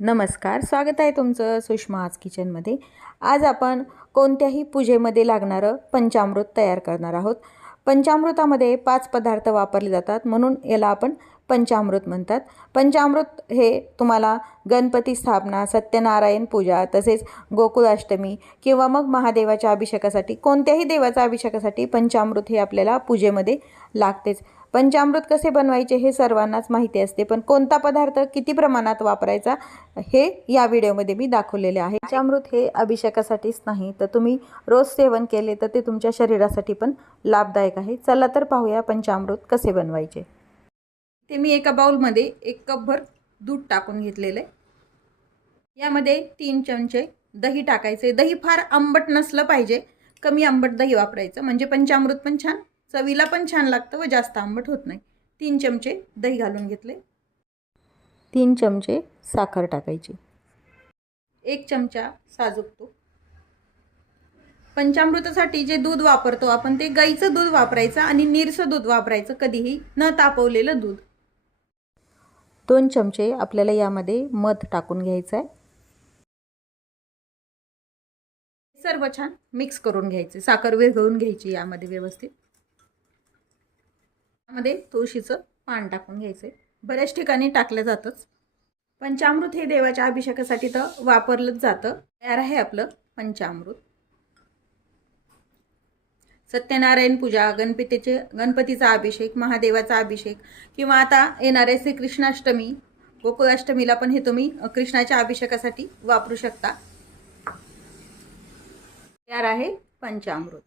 नमस्कार, स्वागत आहे तुमचं सुषमा आज किचनमध्ये। आज आपण कोणत्याही पूजेमध्ये लागणारं पंचामृत तयार करणार आहोत। पंचामृतामध्ये 5 पदार्थ वापरले जातात, म्हणून याला आपण पंचामृत म्हणतात। पंचामृत हे तुम्हाला गणपती स्थापना, सत्यनारायण पूजा, तसेच गोकुळाष्टमी किंवा मग महादेवाच्या अभिषेकासाठी, कोणत्याही देवाच्या अभिषेकासाठी पंचामृत हे आपल्याला पूजेमध्ये लागतेच। पंचामृत कसे बनवायचे हे सर्वांनाच माहिती असते, पण कोणता पदार्थ किती प्रमाणात वापरायचा हे या व्हिडिओमध्ये मी दाखवलेले आहे। पंचामृत हे अभिषेकासाठीच नाही तर तुम्ही रोज सेवन केले तर ते तुमच्या शरीरासाठी पण लाभदायक आहे। चला तर पाहूया पंचामृत कसे बनवायचे। ते मी एका बाउलमध्ये 1 कपभर दूध टाकून घेतलेले आहे। यामध्ये 3 चमचे दही टाकायचे। दही फार आंबट नसलं पाहिजे, कमी आंबट दही वापरायचं, म्हणजे पंचामृत पण छान चवीला पण छान लागतं व जास्त आंबट होत नाही। 3 चमचे दही घालून घेतले। 3 चमचे साखर टाकायची। 1 चमचा साजूक तूप। पंचामृतासाठी जे दूध वापरतो आपण ते गाईचं दूध वापरायचं आणि निरसं दूध वापरायचं, कधीही न तापवलेलं दूध। 2 चमचे आपल्याला यामध्ये मध टाकून घ्यायचं आहे। सर्व छान मिक्स करून घ्यायचे। साखर विरघळून घ्यायची यामध्ये व्यवस्थित। यामध्ये तुळशीचं पान टाकून घ्यायचे। बऱ्याच ठिकाणी टाकलं जातंच। पंचामृत हे देवाच्या अभिषेकासाठी तर वापरलंच जातं। तयार आहे आपलं पंचामृत। सत्यनारायण पूजा, गणपतीचा अभिषेक, महादेवाचा अभिषेक किंवा आता येणारे श्रीकृष्णाष्टमी, गोकुळाष्टमीला पण हे तुम्ही कृष्णाच्या अभिषेकासाठी वापरू शकता। तयार आहे पंचामृत।